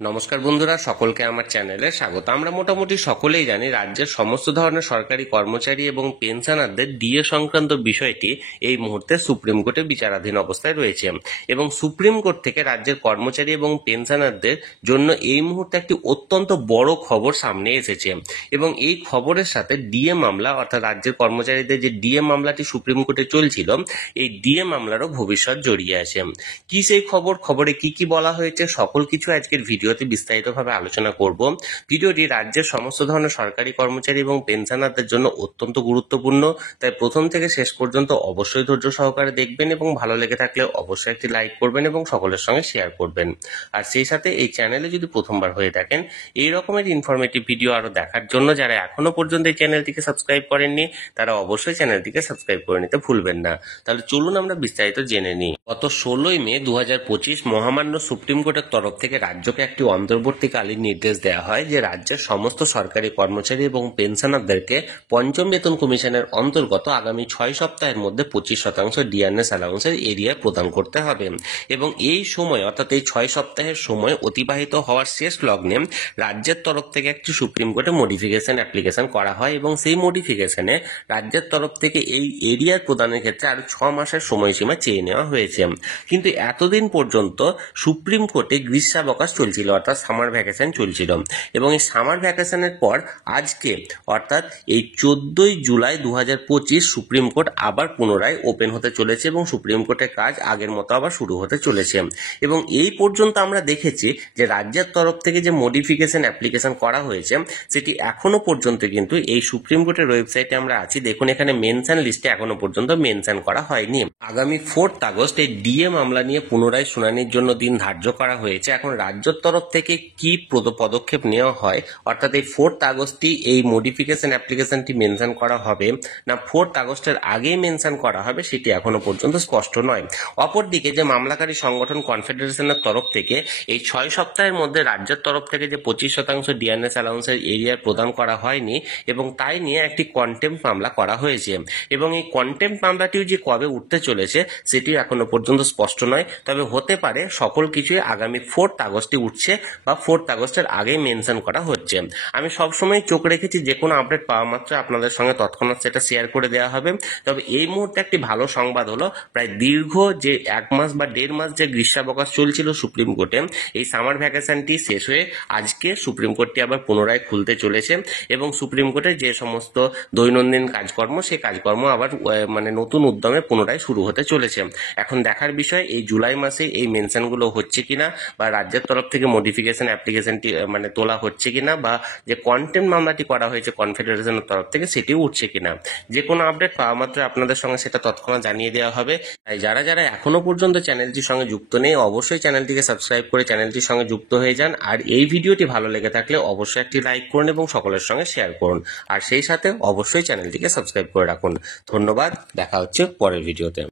নমস্কার বন্ধুরা, সকলকে আমার চ্যানেলে স্বাগত। আমরা মোটামুটি সকলেই জানি রাজ্যের সমস্ত ধরনের সরকারি কর্মচারী এবং পেনশনারদের ডিএ সংক্রান্ত বিষয়টি এই মুহূর্তে সুপ্রিম কোর্টে বিচারাধীন অবস্থায় রয়েছে এবং সুপ্রিম কোর্ট থেকে রাজ্যের কর্মচারী এবং পেনশনারদের জন্য এই মুহূর্তে একটি অত্যন্ত বড় খবর সামনে এসেছে এবং এই খবরের সাথে ডিএ মামলা অর্থাৎ রাজ্যের কর্মচারীদের যে ডিএ মামলাটি সুপ্রিম কোর্টে চলছিল, এই ডিএ মামলারও ভবিষ্যৎ জড়িয়ে আছে। কি সেই খবরে কি কি বলা হয়েছে সকল কিছু আজকের ভিডিওতে বিস্তারিতভাবে আলোচনা করব। ভিডিওটি রাজ্যের সমস্ত ধরনের সরকারি কর্মচারী এবং পেনশনারদের জন্য অত্যন্ত গুরুত্বপূর্ণ, তাই প্রথম থেকে শেষ পর্যন্ত অবশ্যই ধৈর্য সহকারে দেখবেন এবং ভালো লেগে থাকলে অবশ্যই একটি লাইক করবেন এবং সকলের সঙ্গে শেয়ার করবেন। আর সেই সাথে এই চ্যানেলে যদি প্রথমবার হয়ে থাকেন, এই রকমের ইনফরমেটিভ ভিডিও আরো দেখার জন্য যারা এখনো পর্যন্ত এই চ্যানেলটিকে সাবস্ক্রাইব করেননি তারা অবশ্যই চ্যানেলটিকে সাবস্ক্রাইব করে নিতে ভুলবেন না। তাহলে চলুন আমরা বিস্তারিত জেনে নিই। গত 16ই মে 2025 মহামান্য সুপ্রিম কোর্টের তরফ থেকে রাজ্যকে একটি অন্তর্বর্তীকালীন নির্দেশ দেওয়া হয় যে রাজ্যের সমস্ত সরকারি কর্মচারী এবং পেনশনারদেরকে পঞ্চম বেতন কমিশনের অন্তর্গত আগামী 6 সপ্তাহের মধ্যে 25% ডিআরএস অ্যালাউন্সের এরিয়া প্রদান করতে হবে এবং এই সময় অর্থাৎ এই 6 সপ্তাহের সময় অতিবাহিত হওয়ার শেষ লগ্নে রাজ্যের তরফ থেকে একটি সুপ্রিম কোর্টে মডিফিকেশন অ্যাপ্লিকেশন করা হয় এবং সেই মডিফিকেশনে রাজ্যের তরফ থেকে এই এরিয়ার প্রদানের ক্ষেত্রে আরো 6 মাসের সময়সীমা চেয়ে নেওয়া হয়েছে। কিন্তু এতদিন পর্যন্ত সুপ্রিম কোর্টে গ্রীষ্মাবকাশ চলছিল অর্থাৎ সামার ভ্যাকেশন চলছিল এবং এই সামার ভ্যাকেশনের পর আজকে অর্থাৎ এই 14ই জুলাই 2025 সুপ্রিম কোর্ট আবার পুনরায় ওপেন হতে চলেছে এবং সুপ্রিম কোর্টের কাজ আগের মতো আবার শুরু হতে চলেছে এবং এই পর্যন্ত আমরা দেখেছি যে রাজ্যের তরফ থেকে যে মডিফিকেশন অ্যাপ্লিকেশন করা হয়েছে সেটি এখনো পর্যন্ত কিন্তু এই সুপ্রিম কোর্টের ওয়েবসাইটে আমরা আছি, দেখুন এখানে মেনশন লিস্টে এখনো পর্যন্ত মেনশন করা হয়নি। আগামী 4 আগস্ট এই ডিএ মামলা নিয়ে পুনরায় শুনানির জন্য দিন ধার্য করা হয়েছে। এখন রাজ্যের তরফ থেকে কি পদক্ষেপ নেওয়া হয় অর্থাৎ এই 4 আগস্টই এই মডিফিকেশন অ্যাপ্লিকেশনটি মেনশন করা হবে না 4 আগস্টের আগেই মেনশন করা হবে সেটি এখনো পর্যন্ত স্পষ্ট নয়। অপরদিকে যে মামলাকারী সংগঠন কনফেডারেশনের তরফ থেকে এই 6 সপ্তাহের মধ্যে রাজ্যের তরফ থেকে যে 25% ডিআরএস অ্যালাউন্সের এরিয়া প্রদান করা হয়নি এবং তাই নিয়ে একটি কন্টেম্প মামলা করা হয়েছে এবং এই কন্টেম্প মামলাটিও যে কবে উঠতে চলেছে সেটি এখনো পর্যন্ত স্পষ্ট নয়, তবে হতে পারে সকল কিছুই আগামী 4 আগস্টে উঠছে বা 4 আগস্টের আগেই মেনশন করা হচ্ছে। আমি সবসময় চোখ রেখেছি যে কোনো আপডেট পাওয়া মাত্র আপনাদের সঙ্গে তৎক্ষণাৎ সেটা শেয়ার করে দেওয়া হবে। তবে এই মুহূর্তে একটি ভালো সংবাদ হলো, প্রায় দীর্ঘ যে 1 মাস বা 1.5 মাস যে গ্রীষ্মাবকাশ চলছিল সুপ্রিম কোর্টে, এই সামার ভ্যাকেশনটি শেষ হয়ে আজকে সুপ্রিম কোর্টটি আবার পুনরায় খুলতে চলেছে এবং সুপ্রিম কোর্টের যে সমস্ত দৈনন্দিন কাজকর্ম সেই কাজকর্ম আবার নতুন উদ্যমে পুনরায় শুরু হতে চলেছে। এখন দেখার বিষয় এই জুলাই মাসে এই মেনশনগুলো হচ্ছে কিনা বা রাজ্যের তরফ থেকে মডিফিকেশন অ্যাপ্লিকেশনটি তোলা হচ্ছে কিনা বা যে কন্টেম্প মামলাটি করা হয়েছে কনফেডারেশনের তরফ থেকে সেটিও উঠছে কিনা। যে কোনো আপডেট পাওয়া মাত্র আপনাদের সঙ্গে সেটা তৎক্ষণাৎ জানিয়ে দেওয়া হবে। তাই যারা যারা এখনো পর্যন্ত চ্যানেলটির সঙ্গে যুক্ত নেই অবশ্যই চ্যানেলটিকে সাবস্ক্রাইব করে চ্যানেলটির সঙ্গে যুক্ত হয়ে যান। আর এই ভিডিওটি ভালো লেগে থাকলে অবশ্যই একটি লাইক করুন এবং সকলের সঙ্গে শেয়ার করুন আর সেই সাথে অবশ্যই চ্যানেলটিকে সাবস্ক্রাইব করে রাখুন। ধন্যবাদ, দেখা হচ্ছে পরের ভিডিওতে।